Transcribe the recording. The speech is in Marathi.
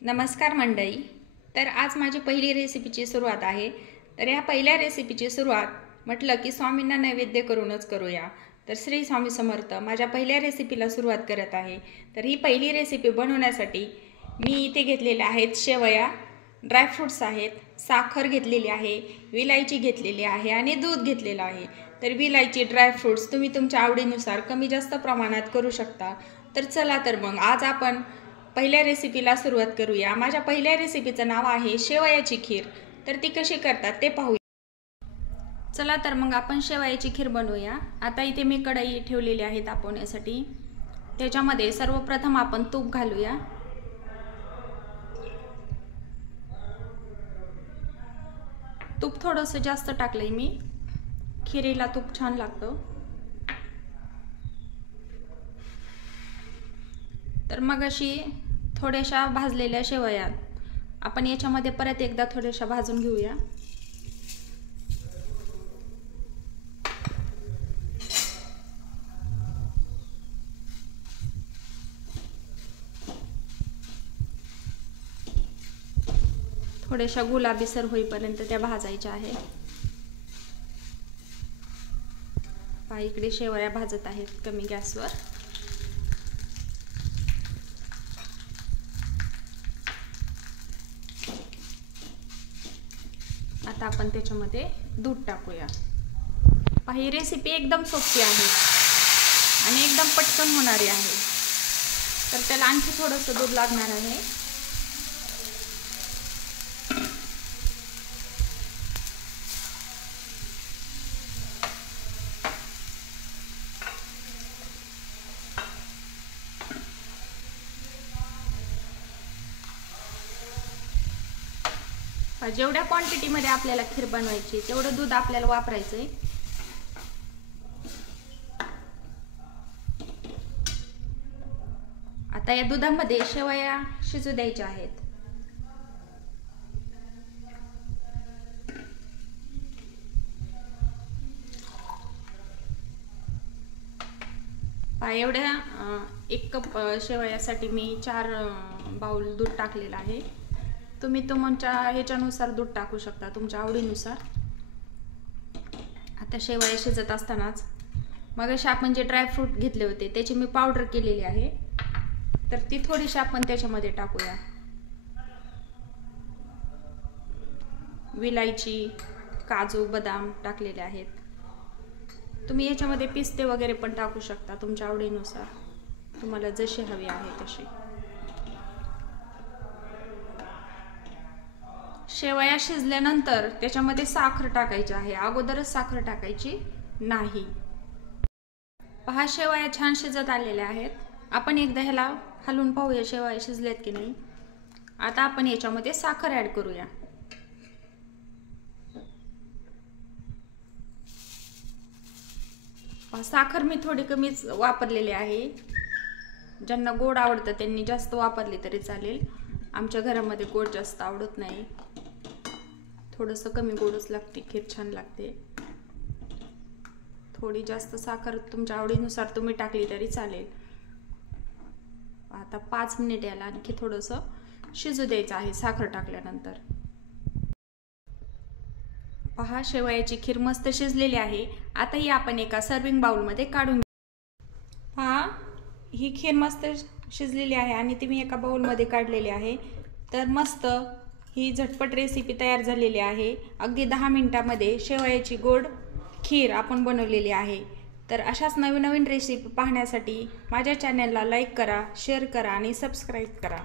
नमस्कार मंडळी. तर आज माझी पहिली रेसिपीची सुरुवात आहे. तर या पहिल्या रेसिपीची सुरुवात म्हटलं की स्वामींना नैवेद्य करूनच करूया. तर श्री स्वामी समर्थ. माझ्या पहिल्या रेसिपीला सुरुवात करत आहे. तर ही पहिली रेसिपी बनवण्यासाठी मी इथे घेतलेल्या आहेत शेवया, ड्रायफ्रूट्स आहेत, साखर घेतलेली आहे, विलायची घेतलेली आहे आणि दूध घेतलेलं आहे. तर विलायची, ड्रायफ्रूट्स तुम्ही तुमच्या आवडीनुसार कमी जास्त प्रमाणात करू शकता. तर चला तर मग आज आपण पहिल्या रेसिपीला सुरुवात करूया. माझ्या पहिल्या रेसिपीचं नाव आहे शेवयाची खीर. तर ती कशी करतात ते पाहूया. चला तर मग आपण शेवयाची खीर बनवूया. आता इथे मी कढई ठेवलेली आहे तापवण्यासाठी. त्याच्यामध्ये सर्वप्रथम आपण तूप घालूया. तूप थोडंसं जास्त टाकलंय मी. खिरीला तूप छान लागतं. तर मग अशी थोड्याशा भाजलेल्या शेवया आपण याच्यामध्ये परत एकदा थोड्याशा भाजून घेऊया. थोड्याशा गुलाबीसर होईपर्यंत त्या भाजायच्या आहे. पहा इकडे शेवया भाजत आहेत कमी गॅसवर. आता आपण त्याच्यामध्ये दूध टाकूया. ही रेसिपी एकदम सोपी आहे आणि एकदम पटकन होणारी आहे. तर त्याला आणखी थोडंसं दूध लागणार आहे. जेवढ्या क्वांटिटीमध्ये आपल्याला खीर बनवायची तेवढं दूध आपल्याला वापरायचंय. आता या दुधामध्ये शेवया शिजू द्यायच्या आहेत. एवढ्या 1 कप शेवयासाठी मी 4 बाउल दूध टाकलेलं आहे. तुम्ही तुमच्या ह्याच्यानुसार दूध टाकू शकता, तुमच्या आवडीनुसार. आता शेवया शिजत असतानाच मग असे आपण जे ड्रायफ्रूट घेतले होते त्याची मी पावडर केलेली आहे. तर ती थोडीशी आपण त्याच्यामध्ये टाकूया. विलायची, काजू, बदाम टाकलेले आहेत. तुम्ही याच्यामध्ये पिस्ते वगैरे पण टाकू शकता तुमच्या आवडीनुसार, तुम्हाला जशी हवी आहे तशी. शेवया शिजल्यानंतर त्याच्यामध्ये साखर टाकायची आहे. अगोदरच साखर टाकायची नाही. पहा शेवया छान शिजत आलेल्या आहेत. आपण एकदा ह्याला हलवून पाहूया शेवया शिजल्यात की नाही. आता आपण याच्यामध्ये साखर ऍड करूया. साखर मी थोडी कमीच वापरलेली आहे. ज्यांना गोड आवडतं त्यांनी जास्त वापरली तरी चालेल. आमच्या घरामध्ये गोड जास्त आवडत नाही. थोडंसं कमी गोडच लागते, खीर छान लागते. थोडी जास्त साखर तुमच्या आवडीनुसार तुम्ही टाकली तरी चालेल. आता 5 मिनिट याला आणखी थोडंसं शिजू द्यायचं आहे साखर टाकल्यानंतर. पहा शेवयाची खीर मस्त शिजलेली आहे. आता ही आपण एका सर्विंग बाउलमध्ये काढून. पहा ही खीर मस्त शिजलेली आहे आणि ती मी एका बाउलमध्ये काढलेली आहे. तर मस्त ही झटपट रेसिपी तयार झालेली आहे. अगदी 10 मिनिटांमध्ये शेवयाची गोड खीर आपण बनवलेली आहे. तर अशाच नवीन नवीन रेसिपी पाहण्यासाठी माझ्या चॅनलला लाईक करा, शेअर करा आणि सबस्क्राईब करा.